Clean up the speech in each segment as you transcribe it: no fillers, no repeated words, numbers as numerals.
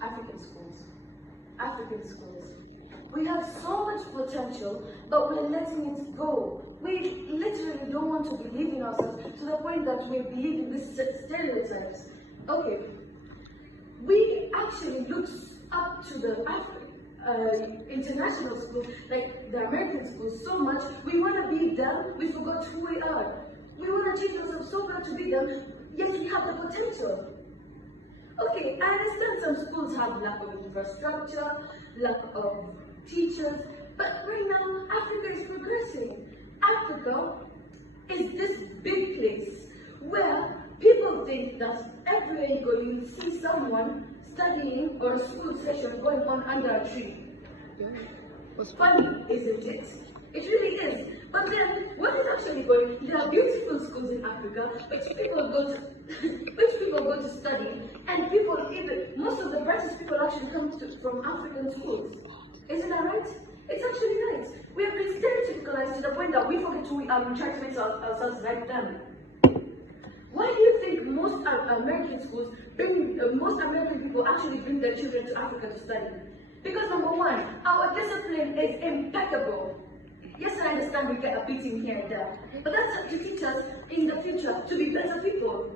African schools. African schools. We have so much potential, but we're letting it go. We literally don't want to believe in ourselves to the point that we believe in these stereotypes. Okay, we actually look up to the international schools, like the American schools, so much. We want to be them, we forgot who we are. We want to change ourselves so bad to be them, yet we have the potential. Okay, I understand some schools have lack of infrastructure, lack of teachers, but right now, Africa is progressing. Africa is this big place where people think that everywhere you go, you see someone studying or a school session going on under a tree. Funny, isn't it? It really is. But then, what is actually going? There are beautiful schools in Africa, which people go to study, and people even most of the brightest people actually come from African schools. Isn't that right? It's actually right. We have been stereotypicalized to the point that we forget who we are and try to make ourselves like them. Why do you think most American schools most American people actually bring their children to Africa to study? Because number one, our discipline is impeccable. Yes, I understand we get a beating here and there, but that's to teach us in the future to be better people.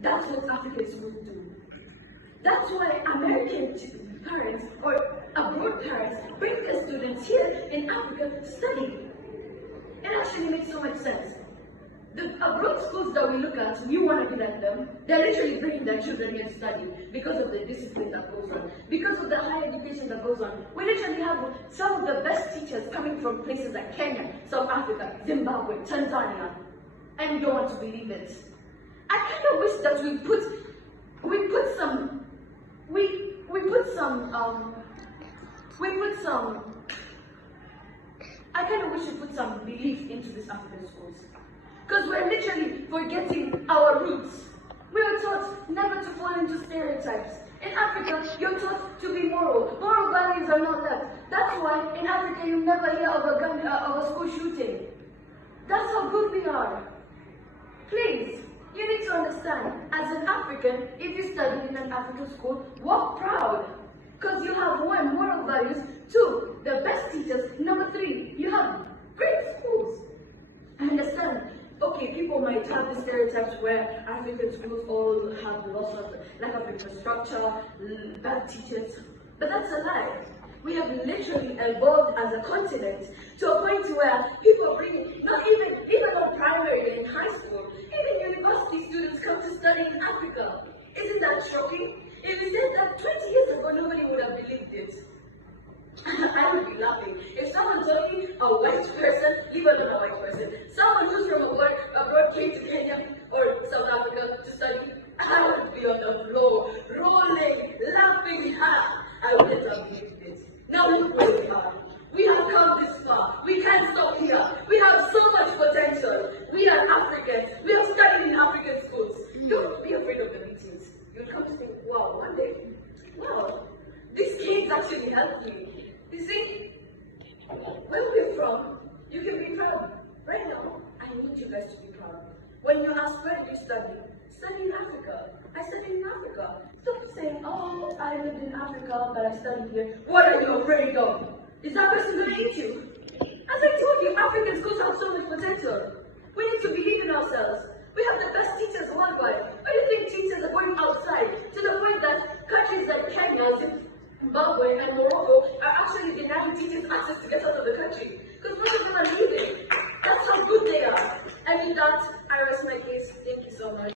That's what African schools do. That's why American parents or abroad parents bring their students here in Africa to study. It actually makes so much sense. The abroad schools that we look at, we want to be like them. They're literally bringing their children here to study because of the discipline that goes on, because of the higher education that goes on. We literally have some of the best teachers coming from places like Kenya, South Africa, Zimbabwe, Tanzania, and you don't want to believe it. I kind of wish that we put some belief into these African schools. Because we're literally forgetting our roots. We are taught never to fall into stereotypes. In Africa, you're taught to be moral. Moral values are not left. That's why in Africa you never hear of a school shooting. That's how good we are. Please, you need to understand, as an African, if you study in an African school, walk proud. Because you have one, moral values, two, the best teachers, number three, you have great schools. I understand. Okay, people might have the stereotypes where African schools all have lots of lack of infrastructure, bad teachers, but that's a lie. We have literally evolved as a continent to a point where people bring, not even on primary and high school, even university students come to study in Africa. Isn't that shocking? If you said that 20 years ago, nobody would have believed it. I would be laughing. If someone told me a white person, even a white person, someone who's from abroad came to Kenya or South Africa to study, I would be on the floor, rolling, laughing. I wouldn't have believed it. Now look where we are. We have come this far. We can't stop here. We have so much potential. We are Africans. We have studied in African schools. Don't be afraid of the meetings. You'll come to think, wow, one day, wow, these kids actually helped me. You see, where we're from, you can be proud. Right now, I need you guys to be proud. When you ask, where did you study? Study in Africa. I studied in Africa. Stop saying, oh, I lived in Africa, but I studied here. What are you afraid of? Is that person going to eat you? As I told you, African schools have so much potential. We need to believe in ourselves. We have the best teachers worldwide. Why do you think teachers are going outside to the point that countries like Kenya, Zimbabwe, and Morocco are actually denying teachers access to get out of the country? Because most of them are leaving. That's how good they are. And with that, I rest my case. Thank you so much.